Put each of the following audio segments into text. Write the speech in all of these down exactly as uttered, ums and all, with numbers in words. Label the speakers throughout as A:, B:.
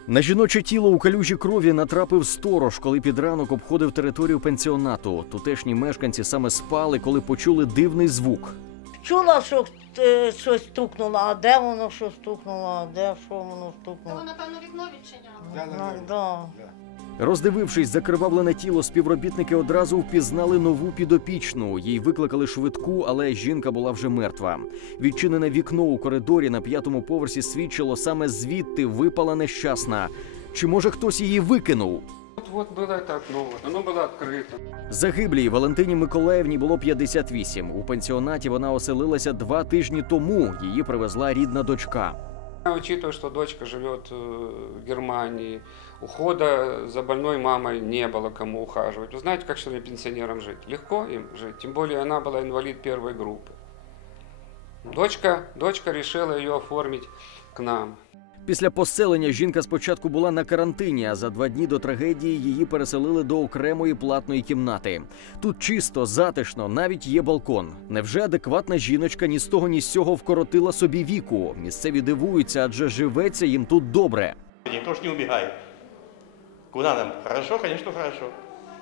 A: На жіноче тіло у калюжі крові натрапив сторож, коли під ранок обходив територію пенсіонату. Тутешні мешканці саме спали, коли почули дивний звук.
B: Чула, що е, щось стукнуло, а де воно що стукнуло, а де що воно стукнуло.
C: Воно, напевно, вікно відчиняло.
B: Да, да.
A: Роздивившись закривавлене тіло, співробітники одразу впізнали нову підопічну. Їй викликали швидку, але жінка була вже мертва. Відчинене вікно у коридорі на п'ятому поверсі свідчило, саме звідти випала нещасна. Чи може хтось її викинув?
D: Вот было это окно, оно было открыто.
A: Загиблій Валентині Миколаївні було п'ятдесят вісім. У пенсіонаті вона оселилася два тижні тому. Її привезла рідна дочка.
D: Учитывая, что дочка живет в Германии, ухода за больной мамой не было кому ухаживать. Вы знаете, как сегодня пенсионерам жить? Легко им жить, тем более она была инвалид первой группы. Дочка, дочка решила ее оформить к нам.
A: Після поселення жінка спочатку була на карантині, а за два дні до трагедії її переселили до окремої платної кімнати. Тут чисто, затишно, навіть є балкон. Невже адекватна жіночка ні з того, ні з сього вкоротила собі віку? Місцеві дивуються, адже живеться їм тут добре.
E: Никто ж не убегает. Куда нам? Хорошо, конечно, хорошо.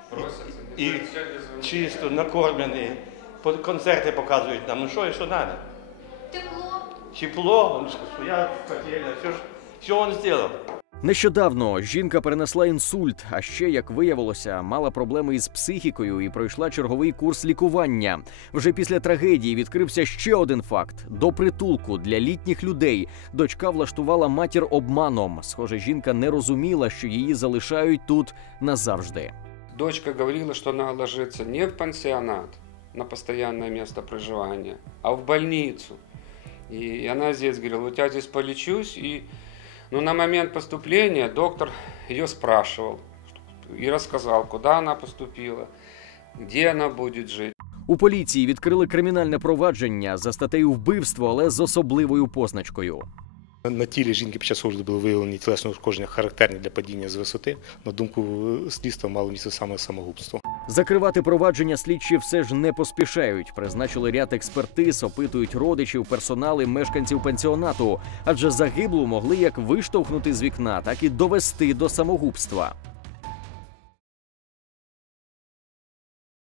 E: И чисто, накормленные. Концерты показывают нам. Ну что и что надо?
C: Тепло.
E: Тепло, я котельная, все, все он сделал.
A: Нещодавно жінка перенесла інсульт, а ще, як виявилося, мала проблеми із психікою і пройшла черговий курс лікування. Вже після трагедії відкрився ще один факт. До притулку для літніх людей дочка влаштувала матір обманом. Схоже, жінка не розуміла, що її залишають тут назавжди.
D: Дочка говорила, что она ложится не в пансионат, на постоянное место проживания, а в больницу. И она здесь говорила, вот я здесь полечусь. И ну, на момент поступления доктор ее спрашивал и рассказал, куда она поступила, где она будет жить.
A: У поліції відкрили кримінальне провадження за статтею вбивство, але з особливою позначкою.
F: На тілі жінки під час огляду були виявлені тілесні ушкодження, характерні для падіння з висоти. На думку слідства, мало місце саме самогубство.
A: Закривати провадження слідчі все ж не поспішають. Призначили ряд експертиз, опитують родичів, персонал і мешканців пенсіонату. Адже загиблу могли як виштовхнути з вікна, так і довести до самогубства.